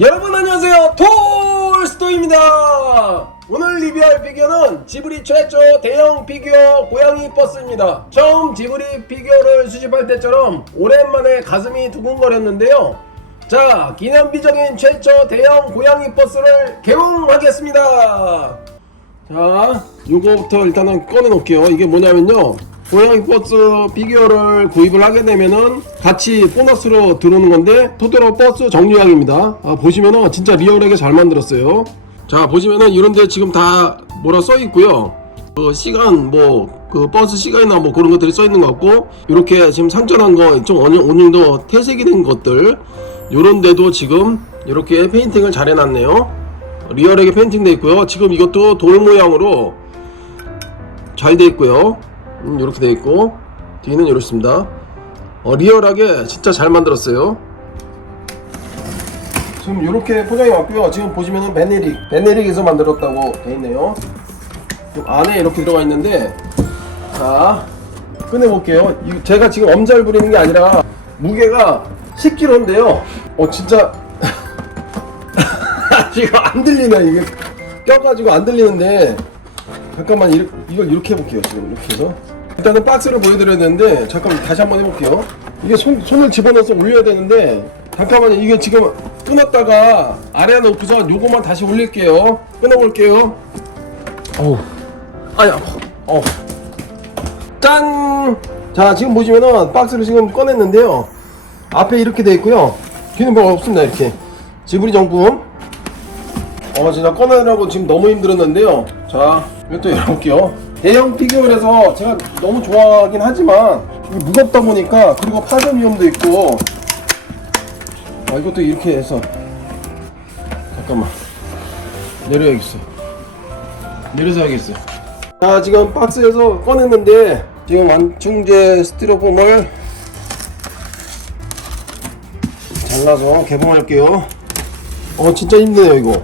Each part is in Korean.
여러분 안녕하세요. 톨스토입니다. 오늘 리뷰할 피규어는 지브리 최초 대형 피규어 고양이 버스입니다. 처음 지브리 피규어를 수집할 때처럼 오랜만에 가슴이 두근거렸는데요. 자 기념비적인 최초 대형 고양이 버스를 개봉하겠습니다. 자 요거부터 일단은 꺼내 놓을게요. 이게 뭐냐면요 고양이 버스 피규어를 구입을 하게 되면은 같이 보너스로 들어오는 건데 토토로 버스 정류장입니다. 아, 보시면은 진짜 리얼하게 잘 만들었어요. 자 보시면은 이런데 지금 다 뭐라 써 있고요. 그 시간 뭐 그 버스 시간이나 뭐 그런 것들이 써 있는 것 같고 이렇게 지금 상전한 거 좀 어느 어느 정도 퇴색이 된 것들 요런데도 지금 이렇게 페인팅을 잘 해놨네요. 리얼하게 페인팅 돼 있고요. 지금 이것도 돌 모양으로 잘 돼 있고요 음, 이렇게 돼 있고 뒤는 이렇습니다. 어, 리얼하게 진짜 잘 만들었어요. 지금 이렇게 포장이 왔고요. 지금 보시면은 베네릭 베네릭에서 만들었다고 돼 있네요. 안에 이렇게 들어가 있는데 자 꺼내 볼게요. 제가 지금 엄살 부리는 게 아니라 무게가 10kg인데요. 어 진짜. 지금 안 들리네 이게. 껴가지고 안 들리는데 잠깐만 이걸 이렇게 해볼게요 지금. 이렇게 해서 일단은 박스를 보여드려야 되는데 잠깐만 다시 한번 해볼게요. 이게 손, 손을 집어넣어서 올려야 되는데 잠깐만요. 이게 지금 끊었다가 아래에 놓고서 요거만 다시 올릴게요. 끊어볼게요. 어우. 아야 어. 짠! 자 지금 보시면은 박스를 지금 꺼냈는데요. 앞에 이렇게 돼 있고요. 뒤는 뭐 없습니다 이렇게. 지브리 정품. 어 진짜 꺼내느라고 지금 너무 힘들었는데요. 자 이것도 열어볼게요 대형 피규어라서 제가 너무 좋아하긴 하지만 무겁다 보니까 그리고 파손 위험도 있고. 아 이것도 이렇게 해서. 잠깐만. 내려야겠어. 내려서 하겠어. 자 지금 박스에서 꺼냈는데 지금 완충제 스티로폼을 잘라서 개봉할게요. 어 진짜 힘드네요 이거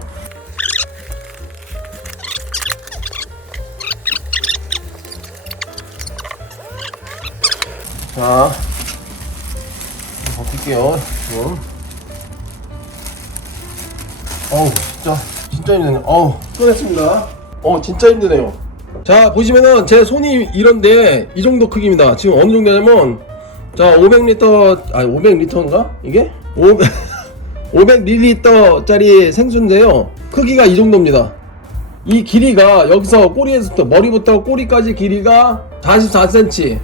자, 벗길게요. 지금. 어우, 진짜, 진짜 힘드네. 어우, 꺼냈습니다. 어, 진짜 힘드네요. 자, 보시면은 제 손이 이런데 이 정도 크기입니다. 지금 어느 정도냐면, 자, 500리터, 아니, 500리터인가? 이게? 500, 500ml짜리 생수인데요. 크기가 이 정도입니다. 이 길이가 여기서 꼬리에서부터 머리부터 꼬리까지 길이가 44cm.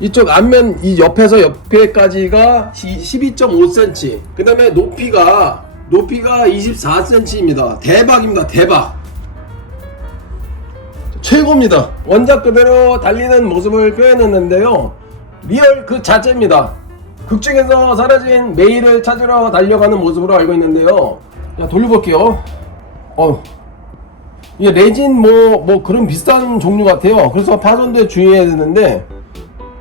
이쪽 앞면 이 옆에서 옆에까지가 12.5cm. 그 다음에 높이가 높이가 24cm입니다. 대박입니다. 대박. 최고입니다. 원작 그대로 달리는 모습을 표현했는데요. 리얼 그 자체입니다. 극중에서 사라진 메이를 찾으러 달려가는 모습으로 알고 있는데요. 자, 돌려볼게요. 어, 이게 레진 뭐, 뭐 그런 비슷한 종류 같아요. 그래서 파손돼 주의해야 되는데,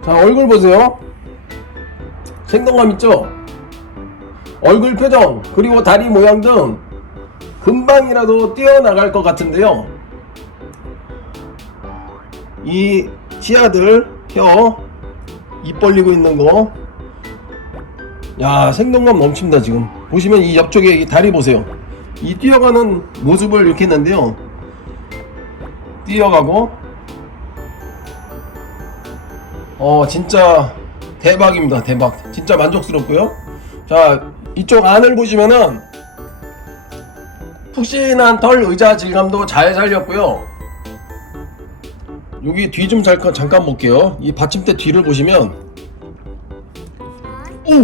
자, 얼굴 보세요. 생동감 있죠? 얼굴 표정, 그리고 다리 모양 등 금방이라도 뛰어나갈 것 같은데요. 이 치아들, 혀, 입 벌리고 있는 거. 야, 생동감 넘칩니다, 지금. 보시면 이 옆쪽에 이 다리 보세요. 이 뛰어가는 모습을 이렇게 했는데요. 뛰어가고, 어 진짜 대박입니다 대박. 진짜 만족스럽고요. 자 이쪽 안을 보시면은 푹신한 털 의자 질감도 잘 살렸고요. 여기 뒤 좀 잠깐, 볼게요. 이 받침대 뒤를 보시면 오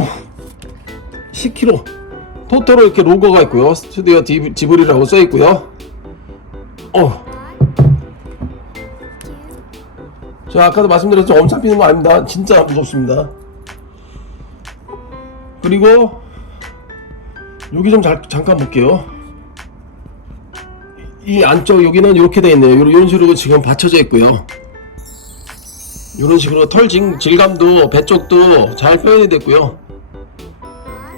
10kg 토토로 이렇게 로고가 있고요. 스튜디오 디- 지브리라고 써 있고요. 어 저 아까도 말씀드렸지만 엄청 피는 거 아닙니다. 진짜 무섭습니다. 그리고 여기 좀 자, 잠깐 볼게요. 이 안쪽 여기는 이렇게 돼 있네요. 이런 식으로 지금 받쳐져 있고요. 이런 식으로 털 질, 질감도 배 쪽도 잘 표현이 됐고요.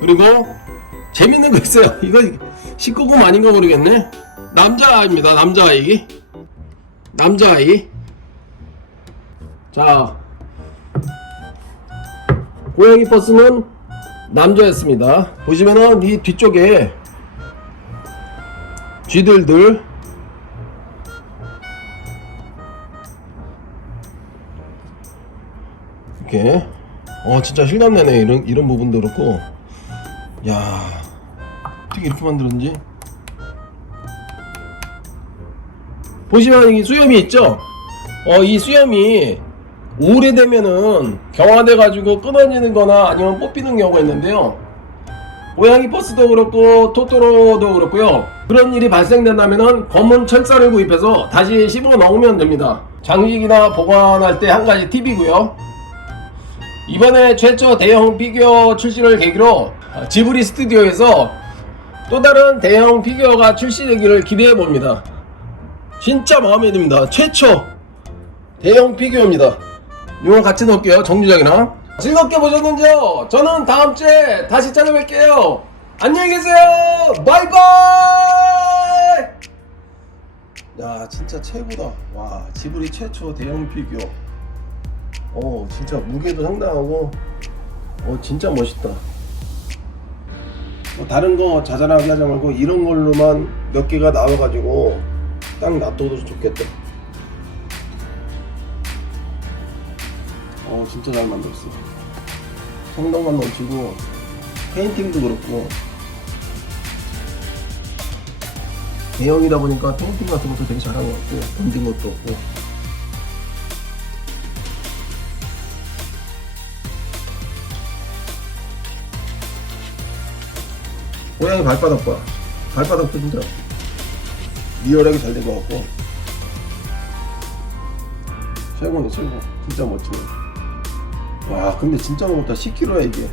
그리고 재밌는 거 있어요. 이거 19금 아닌가 모르겠네. 남자아이입니다. 남자아이. 남자아이. 자 고양이 버스는 남자였습니다. 보시면은 이 뒤쪽에 쥐들들 이렇게 어 진짜 실감나네. 이런 이런 부분도 그렇고. 야 어떻게 이렇게 만들었는지. 보시면 이 수염이 있죠? 어 이 수염이 오래되면은 경화돼 가지고 끊어지는 거나 아니면 뽑히는 경우가 있는데요 고양이 버스도 그렇고 토토로도 그렇고요 그런 일이 발생된다면은 검은 철사를 구입해서 다시 씹어 넣으면 됩니다 장식이나 보관할 때 한 가지 팁이고요 이번에 최초 대형 피규어 출시를 계기로 지브리 스튜디오에서 또 다른 대형 피규어가 출시되기를 기대해 봅니다. 진짜 마음에 듭니다. 최초 대형 피규어입니다. 이건 같이 넣을게요. 정류장이랑. 즐겁게 보셨는지요? 저는 다음 주에 다시 찾아뵐게요. 안녕히 계세요. 바이바이. 야 진짜 최고다. 와 지브리 최초 대형 피규어. 어 진짜 무게도 상당하고 어 진짜 멋있다 뭐 다른 거 자잘하게 하지 말고 이런 걸로만 몇 개가 나와가지고 딱 놔둬도 좋겠다 어 진짜 잘 만들었어 성능감 넘치고 페인팅도 그렇고 대형이다 보니까 페인팅 같은 것도 되게 잘한 것 같고 번진 것도 없고 고양이 발바닥 봐. 발바닥도 진짜 리얼하게 잘 된 것 같고. 최고네, 최고. 진짜 멋지네. 와, 근데 진짜 무겁다. 10kg야, 이게.